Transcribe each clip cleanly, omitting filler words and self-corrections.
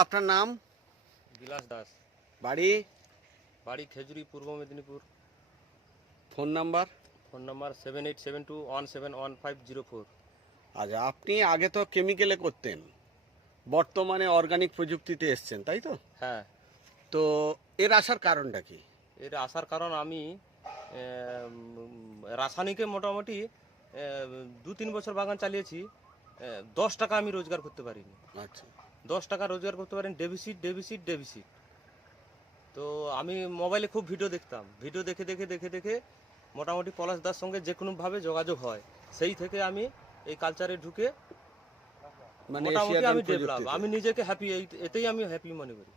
আপনার নাম? বিলাস দাস। বাড়ি? বাড়ি খেজুরি, পূর্ব Medinipur. Phone number? Phone number 7872171504। আচ্ছা, আপনি আগে তো কেমিক্যালে করতেন, বর্তমানে অর্গানিক প্রযুক্তিতে এসছেন, তাই তো? হ্যাঁ, তো এর আসার কারণটা কি? এর আসার কারণ আমি রাসায়নিকে মোটামুটি 2-3 বছর বাগান চালিয়েছি। 10 টাকা আমি রোজগার করতে পারিনি। আচ্ছা 10 টাকা রোজগার করতে পারিনি, ডেভিসিট ডেভিসিট ডেভিসিট। তো আমি মোবাইলে খুব ভিডিও দেখতাম, ভিডিও দেখে দেখে দেখে দেখে মোটামুটি পলাশদার সঙ্গে যে কোনোভাবে যোগাযোগ হয়, সেই থেকে আমি এই কালচারে ঢুকে মানে মোটামুটি এশিয়ান আমি ডেভেলপ, প্রযুক্তিতে। আমি নিজেকে হ্যাপি, এতেই আমি হ্যাপি মনে করি।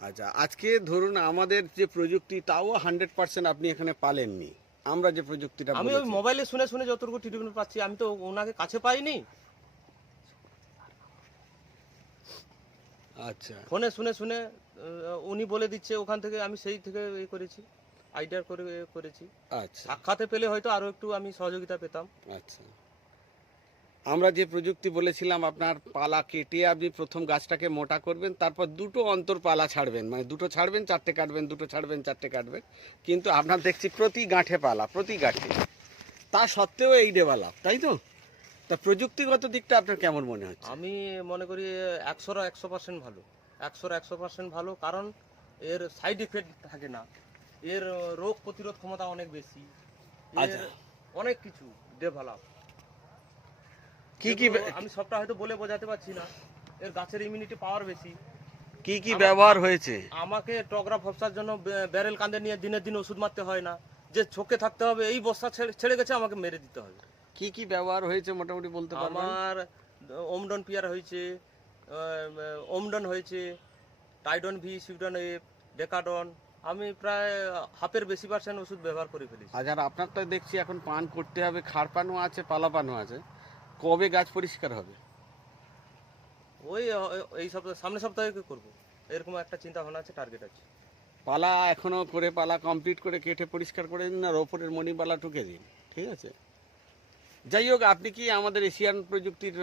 আচ্ছা, আজকে ধরুন আমাদের যে প্রযুক্তি তাও 100% আপনি এখানে পালেননি। আমরা যে প্রযুক্তিটা আমি ওই বলেছি। মোবাইলে শুনে শুনে যতটুকু ট্রিটমেন্ট পাচ্ছি, আমি তো ওনাকে কাছে পাইনি। আচ্ছা ফোনে শুনে শুনে উনি বলে দিচ্ছে, ওখান থেকে আমি সেই থেকে করেছি, আইডিয়া করে করেছি। আচ্ছা সাক্ষাতে পেলে হয়তো আরো একটু আমি সহযোগিতা পেতাম। আচ্ছা, আমরা যে প্রযুক্তি বলেছিলাম, আপনার পালা কেটে আপনি প্রথম গাছটাকে মোটা করবেন, তারপর দুটো অন্তর পালা ছাড়বেন, মানে দুটো ছাড়বেন চারটে কাটবেন, দুটো ছাড়বেন চারটে কাটবেন। কিন্তু আপনার দেখছি প্রতি গাঁঠে পালা, প্রতি গাঁঠে। তা সত্ত্বেও এই ডেভেলপ, তাই তো? তা প্রযুক্তিগত দিকটা আপনার কেমন মনে হচ্ছে? আমি মনে করি 100% ভালো, 100% ভালো। কারণ এর সাইড এফেক্ট থাকে না, এর রোগ প্রতিরোধ ক্ষমতা অনেক বেশি, এর আচ্ছা। অনেক কিছু ডেভেলপ। কি কি আমি সবটা হয়তো বলে বোঝাতে পারছি না। এর গাছের ইমিউনিটি পাওয়ার বেশি। কি কি ব্যবহার হয়েছে? আমাকে টগরা ফপসার জন্য ব্যারেল কাঁধে নিয়ে দিনের দিন ওষুধ মারতে হয় না, যে ছোকে থাকতে হবে এই বর্ষা ছেড়ে গেছে আমাকে মেরে দিতে হবে। কি কি ব্যবহার হয়েছে মোটামুটি বলতে পারবেন? আমার ওমডন পিয়ার হয়েছে, ওমডন হয়েছে, টাইডন ভি, সিউডন এফ, ডেকাডন। আমি প্রায় হাফের বেশি পার্সেন্ট ওষুধ ব্যবহার করে ফেলেছি। আর আপনার তো দেখছি এখন পান করতে হবে, খাড় পানও আছে, পালা পানও আছে। কবে গাছ পরিষ্কার হবে? ওই এই সপ্তাহে, সামনের সপ্তাহে করবো, এরকম একটা চিন্তা ভাবনা আছে, টার্গেট আছে। পালা এখনো করে, পালা কমপ্লিট করে কেটে পরিষ্কার করে দিন, আর ওপরের মণিপালা টুকে দিন, ঠিক আছে? যাই হোক, আপনি কি আমাদের এশিয়ান প্রযুক্তির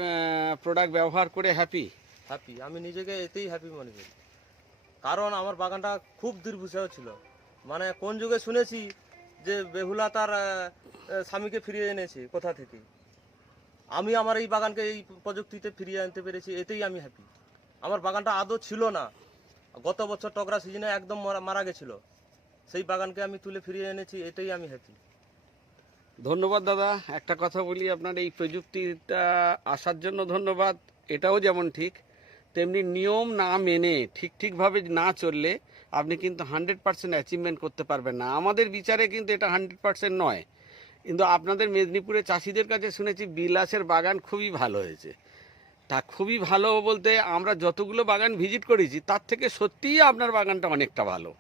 প্রোডাক্ট ব্যবহার করে হ্যাপি? হ্যাপি, আমি নিজেকে এতেই হ্যাপি মনে করি। কারণ আমার বাগানটা খুব দুর্বিষহ ছিল। মানে কোন যুগে শুনেছি যে বেহুলা তার স্বামীকে ফিরিয়ে এনেছে কোথা থেকে, আমি আমার এই বাগানকে এই প্রযুক্তিতে ফিরিয়ে আনতে পেরেছি, এতেই আমি হ্যাপি। আমার বাগানটা আদৌ ছিল না, গত বছর টগরা সিজনে একদম মারা গেছিল, সেই বাগানকে আমি তুলে ফিরিয়ে এনেছি, এটাই আমি হ্যাপি। ধন্যবাদ দাদা। একটা কথা বলি, আপনার এই প্রযুক্তিটা আসার জন্য ধন্যবাদ। এটাও যেমন ঠিক, তেমনি নিয়ম না মেনে ঠিকভাবে না চললে আপনি কিন্তু 100% অ্যাচিভমেন্ট করতে পারবেন না। আমাদের বিচারে কিন্তু এটা 100% নয়। কিন্তু আপনাদের মেদিনীপুরের চাষিদের কাছে শুনেছি বিলাসের বাগান খুবই ভালো হয়েছে। তা খুবই ভালো বলতে, আমরা যতগুলো বাগান ভিজিট করেছি তার থেকে সত্যিই আপনার বাগানটা অনেকটা ভালো।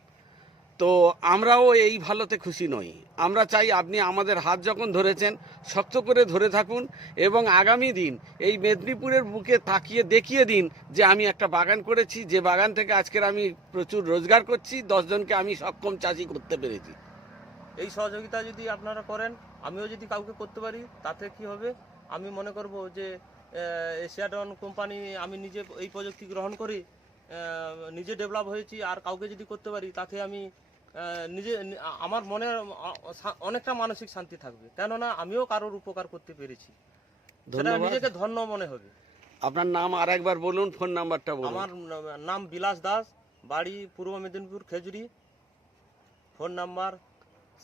তো আমরাও এই ভালোতে খুশি নই। আমরা চাই আপনি আমাদের হাত যখন ধরেছেন, শক্ত করে ধরে থাকুন, এবং আগামী দিন এই মেদিনীপুরের বুকে তাকিয়ে দেখিয়ে দিন যে আমি একটা বাগান করেছি, যে বাগান থেকে আজকের আমি প্রচুর রোজগার করছি, 10 জনকে আমি সক্ষম চাষি করতে পেরেছি। এই সহযোগিতা যদি আপনারা করেন, আমিও যদি কাউকে করতে পারি, তাতে কি হবে, আমি মনে করব যে এশিয়াডন কোম্পানি, আমি নিজে এই প্রযুক্তি গ্রহণ করি, নিজে ডেভেলপ হয়েছি, আর কাউকে যদি করতে পারি, তাতে আমি নিজে আমার মনে অনেকটা মানসিক শান্তি থাকবে, কেননা আমিও কারোর উপকার করতে পেরেছি, সেটা নিজেকে ধন্য মনে হবে। আপনার নাম আর একবার বলুন, ফোন নাম্বারটা বলুন। আমার নাম বিলাস দাস, বাড়ি পূর্ব মেদিনীপুর খেজুরি। Phone number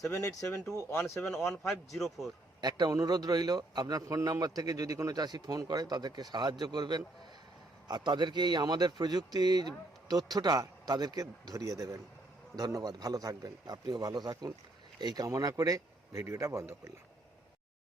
7872171504। একটা অনুরোধ রইল, আপনার ফোন নাম্বার থেকে যদি কোনো চাষি ফোন করে তাদেরকে সাহায্য করবেন, আর তাদেরকে এই আমাদের প্রযুক্তির তথ্যটা তাদেরকে ধরিয়ে দেবেন। ধন্যবাদ, ভালো থাকবেন, আপনিও ভালো থাকুন, এই কামনা করে ভিডিওটা বন্ধ করলাম।